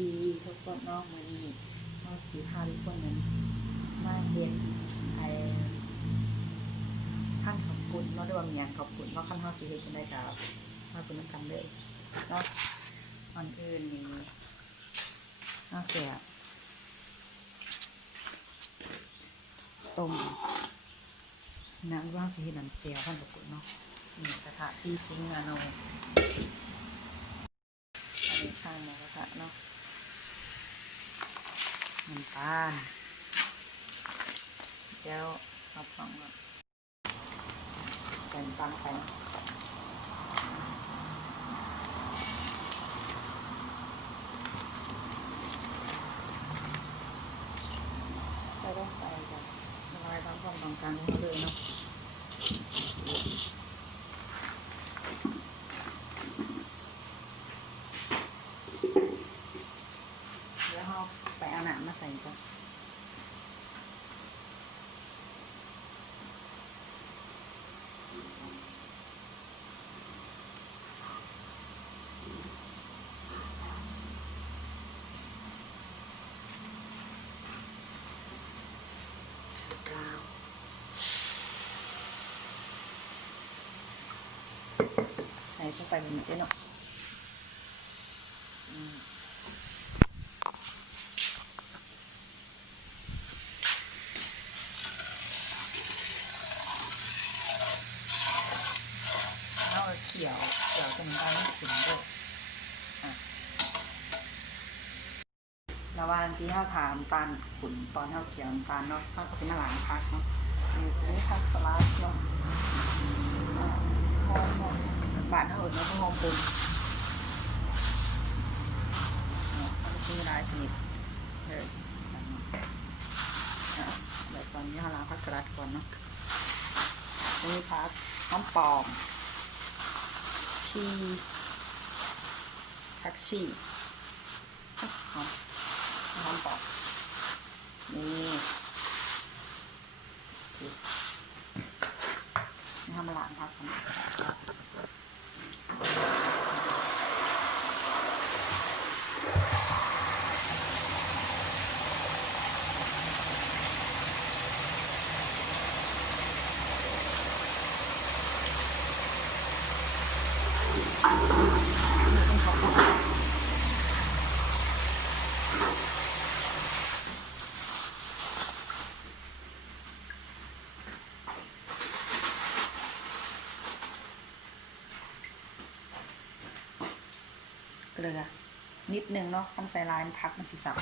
ดีทุกคนเนาะมื้อนี้เราสิพาทุกคนนั้นมาเฮ็ดไอ้ขั้นข้าวปุ้นเนาะหรือว่าหยังข้าวปุ้นเนาะขั้นเฮาสิเฮ็ดจังได๋ก็มาเป็นนำกันเลยเนาะก่อนอื่นนี่เฮาสิต้มน้ำว่าสิเฮ็ดน้ำเจียวขั้นข้าวปุ้นเนาะนี่กระทะที่ซิงค์อะเนาะอันนี้ข้างหมูกระทะเนาะน้ำตาลแก้วเอาฟังก่อนแต่งตามแต่งใส่ลงไปจ้ะละลายตามความต้องการของเราเลยเนาะเดี๋ยวเราไปเอาน้ำมาใส่ก่อนใส่เข้าไปแบบนี้เนาะแล้วเขียวจนได้ไม่ถึงด้วยระหว่างที่เราถามตาลขุ่นตอนเราเขียวตาลเนาะเราก็จะมาล้างพักเนาะนี่ผักสลัดเนาะหอมบานเท่าอื่นเนาะหอมปุ่นเนาะมันจะมีลายสนิทเลยเดี๋ยวตอนนี้เราล้างผักสลัดก่อนเนาะนี่ผักหอมปอมชีผักชีหอมปอมนี่ทำล้างผักก่อนเกลือนิดนึงเนาะทำใส่ลายพักมันสีสับ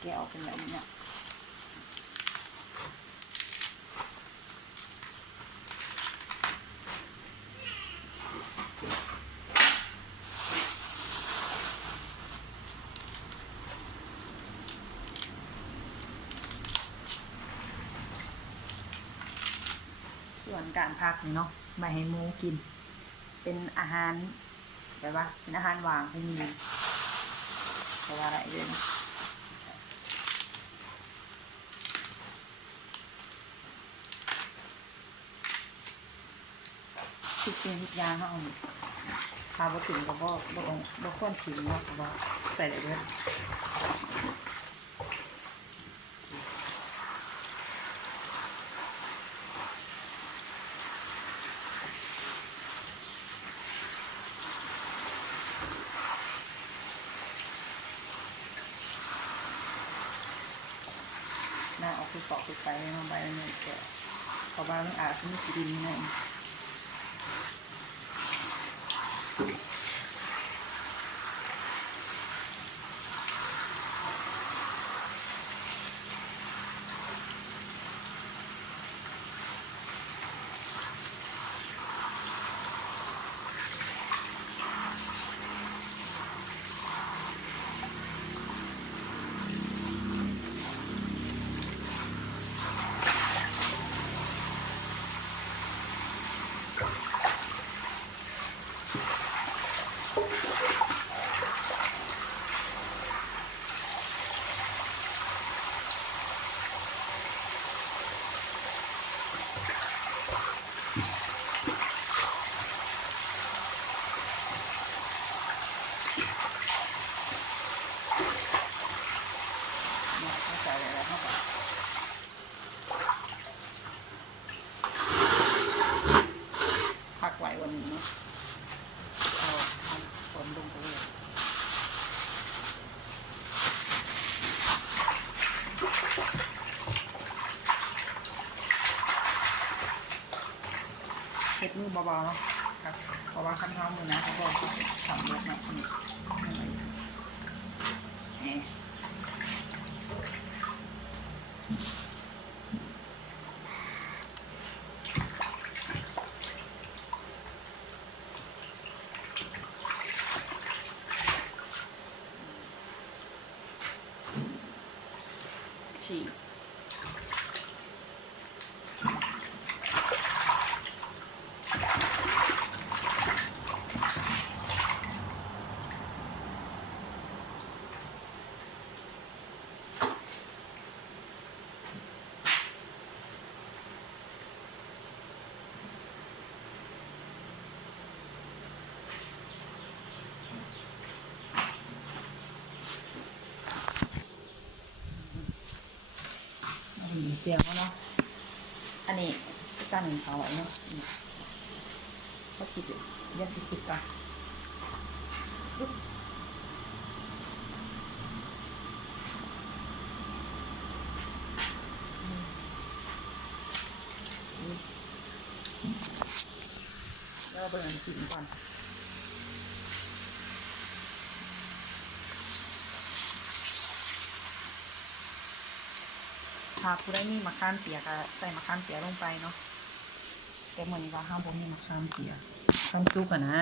แกะออกเป็นแบบนี้เนี่ยส่วนการพักนี่เนาะไม่ให้หมูกินเป็นอาหารแบบว่าเป็นอาหารวางไม่มีเพราะว่าอะไรด้วยนะทุกสิ่งทุกอย่างเขาทาบะถึงก็บ่ควรทิ้งเนาะก็บ่ใส่ได้ด้วยหน้าออกคือสอบคือไปมาใบหนึ่งแกะเพราะว่ามันอาจจะมีกลิ่นไง ใส่อะไรเข้าไปพักไว้วันนี้เนาะเอาฝนลงไปเลยเฮ็ดมือเบาๆเนาะครับเพราะว่าขั้นท้องมือนะเขาบอกเขาสำเร็จนะนี่ฉีกเจียงเนาะอันนี้การหนึ่งเขาไว้เนาะเขาคิดอยู่ยัดสิบก่อนแล้วเบอร์จิ้มก่อนถ้าผู้ได้มีมะขามเปียกก็ใส่มะขามเปียกลงไปเนาะแต่เหมือนว่าห้ามผมมีมะขามเปียกทำซุปกันนะ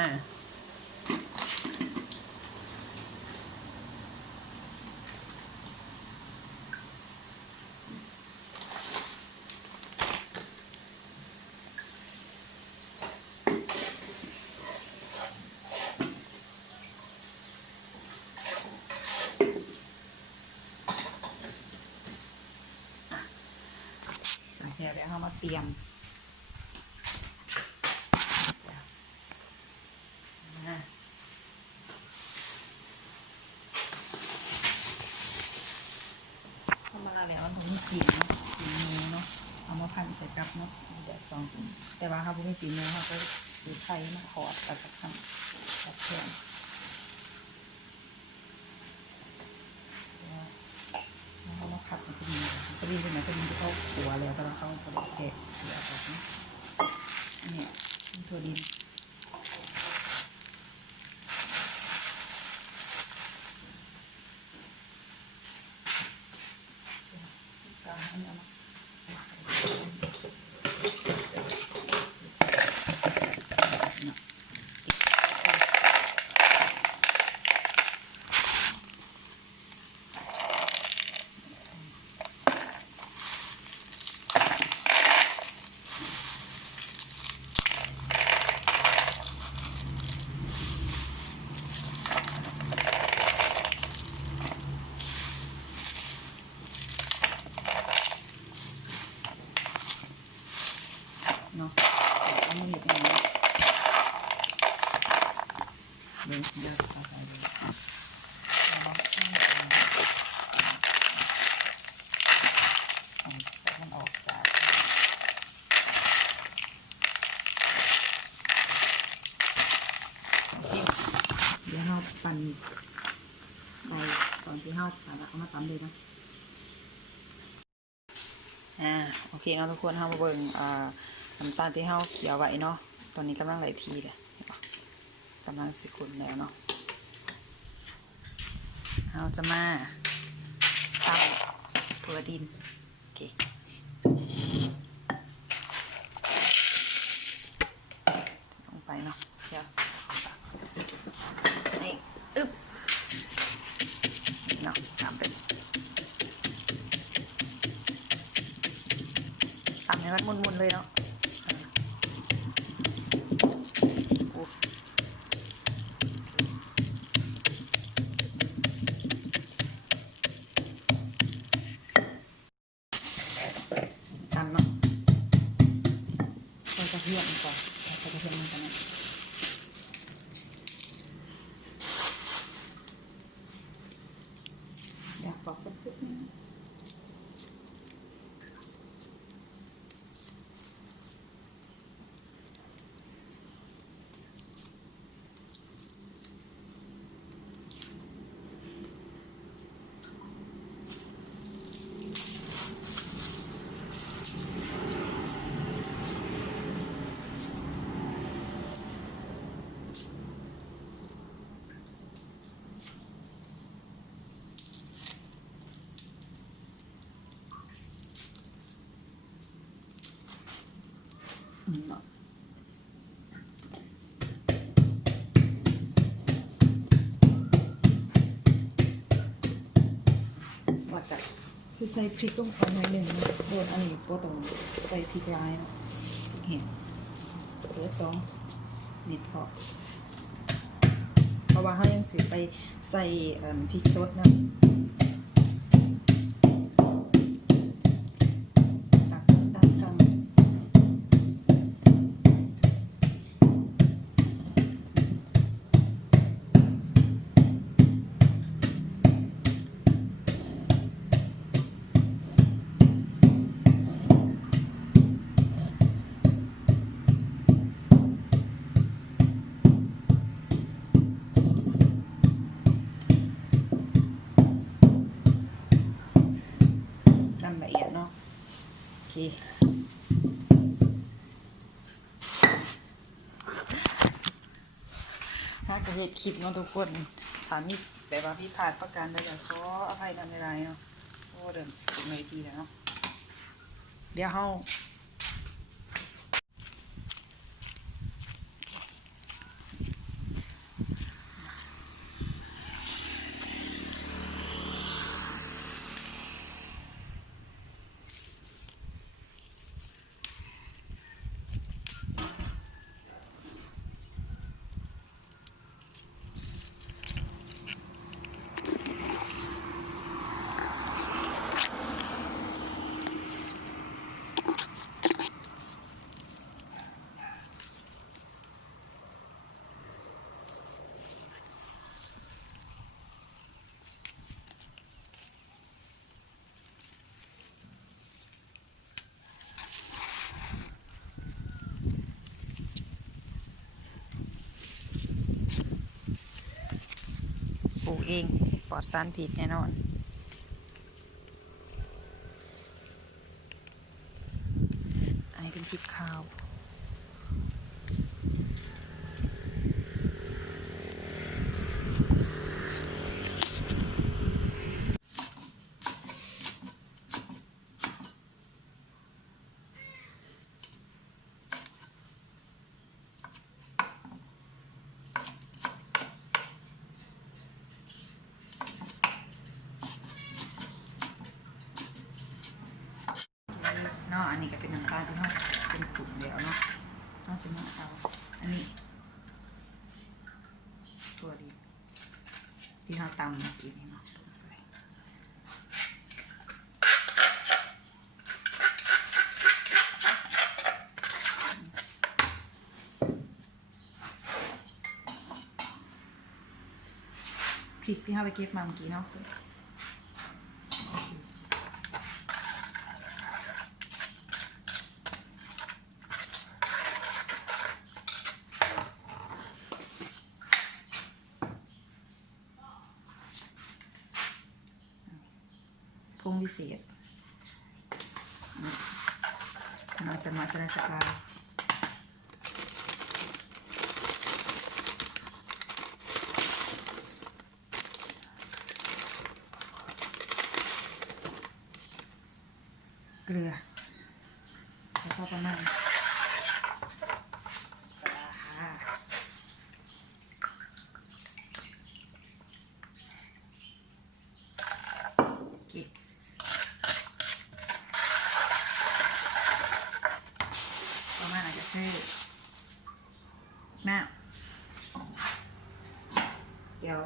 เดี๋ยวเอามาเตรียมเข้ามาแล้วผมมีสีเนาะสีนูเนาะเอามาพันใส่กับเนาะแดดซองแต่ว่าเขาไม่มีสีนูเขาก็สีไฟมาขอดกับข้างกับแขนแล้วเขามาผัดมันจะมีจะมีเป็นไหนจะมีที่เขาขัวแล้วแต่ว่าเขาจะแกะเสียแบบนี้เนี่ยถั่วดินเนาะเอามือหยิบอย่างนี้เดี๋ยวเอาใส่เลยมันออกจากเดี๋ยวเราปั่นไปตอนที่เราปั่นเอามาตำเลยนะโอเคเนาะทุกคนเรามาเบิ่งน้ำตาลที่เราเคี่ยวไว้เนาะตอนนี้กำลังไหลทีเลยกำลังสิขุ่นแล้วเนาะเราจะมาตำถั่วดินโอเคลงไปเนาะเดี๋ยวนี่อึ๊บเนาะทำเป็นตำให้มันมุนๆเลยเนาะกระเทียมก่อนใส่กระเทียมลงไปนะอยากบอกเป็นคลิปนี้ เนาะว่าจะใส่พริกต้องเอาหน่อยหนึ่งนะโดนอันนี้ก็ต้องใส่พริกลายเนาะพริกแห้งเหลือ2 นิดพอเพราะว่าเขายังสิไปใส่พริกสดนะตักกันละเอียดเนาะโอเคถ้ากระเฮ็ดคลิปเนาะทุกคนถามมีแบบว่าพี่ขาดประกันได้ก็ขออภัยกันหลายๆเนาะโอ้เดิมสิบนาทีแล้วเนาะเดี๋ยวเฮาปลูกเองปลอดสารพิษแน่นอนอันนี้เป็นพริกขาวเนาะอันนี้ก็เป็นน้ำตาลที่เขาเป็นขุ่นเดียวเนาะเราจะมาเอาอันนี้ตัวดีที่เราตำเมื่อกี้นี่เนาะใส่พริกที่เราไปเก็บมาเมื่อกี้เนาะพงพิเศษเราจะมาแสดงสกายเกลือแล้วก็ประมาณอาจจะแค่แม่เดี๋ยว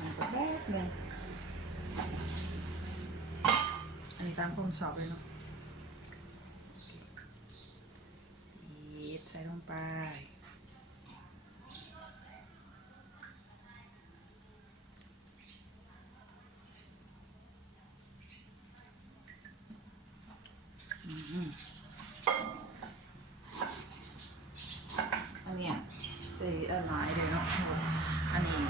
มันก็แป๊บนึงอันนี้ตามความชอบเลยเนาะหยิบใส่ลงไปอันเนี้ยใส่หลายเลยเนาะอันนี้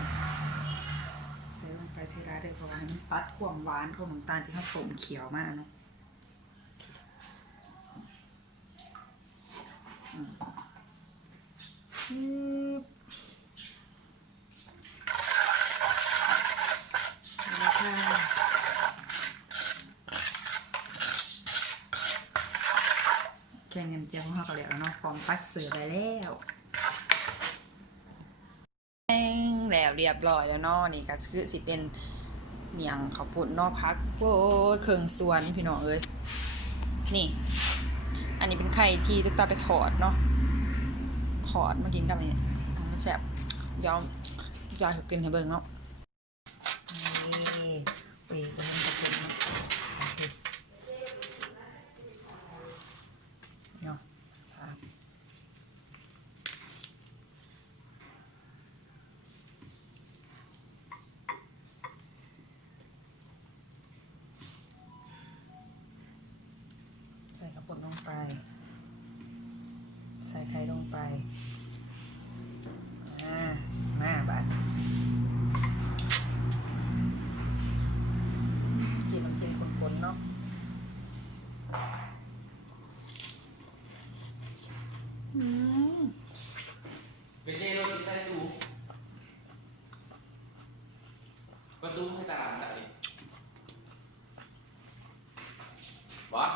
ใส่ลงไปทีละเดียวเพราะว่ามันตัดความหวานของน้ำตาลที่เขาต้มเขียวมากเนาะโอเค งเนียมเจียวของเราก็แล้วเนาะพร้อมตักเสิร์ฟได้แล้วแล้วเรียบร้อยแล้วเนาะนี่ก็คือสิเป็นเนียงข้าวปุ้นเนาะพักโอ้ยเครื่องส่วนพี่น้องเอ้ยนี่อันนี้เป็นไข่ที่ตุ๊กตาไปถอดเนาะถอดมากินกับนี่อันนี้แซ่บยอมอยากกินให้เบิ่งเนาะนี่ปีกมันจะเป็นเนาะเนาะใส่ข้าวปุ้นลงไปใส่ไข่ลงไปมาบาดกินน้ำจิ้มข้นๆเนาะเป็นเล่โรตีไส้สูงประตูให้ตลาดใส่วะ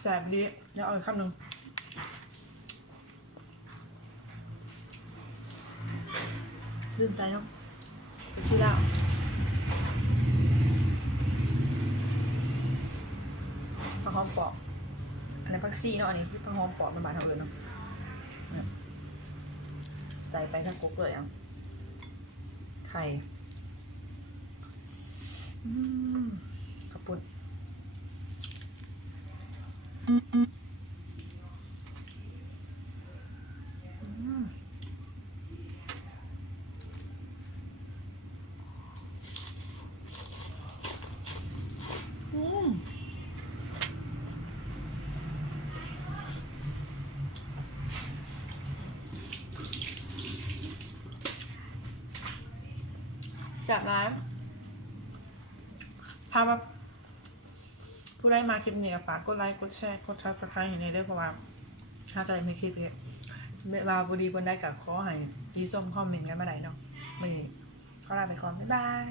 แซ่บดีแล้วเอาอีกคำหนึ่งลืมใจเนาะไปชื่อแล้วผักหอมปอกอันนี้ผักซี่เนาะอันนี้ผักหอมปอกมันมาทางอื่นเนาะใส่ไปทั้งกุ๊กเลยอ่ะไข่ข้าวปุ้นจากร้านพามาผู้ได้มาคลิปนี้ฝากกดไลค์กดแชร์กดซับสไครต์ให้ในด้วยเพราะว่าถ้าใจไม่คลิปเนี่ยเวลาพอดีบนได้กับขอให้ดีส้มคอมเมนต์กันมาไหนเนาะไม่ขอลาไปก่อนบ๊ายบาย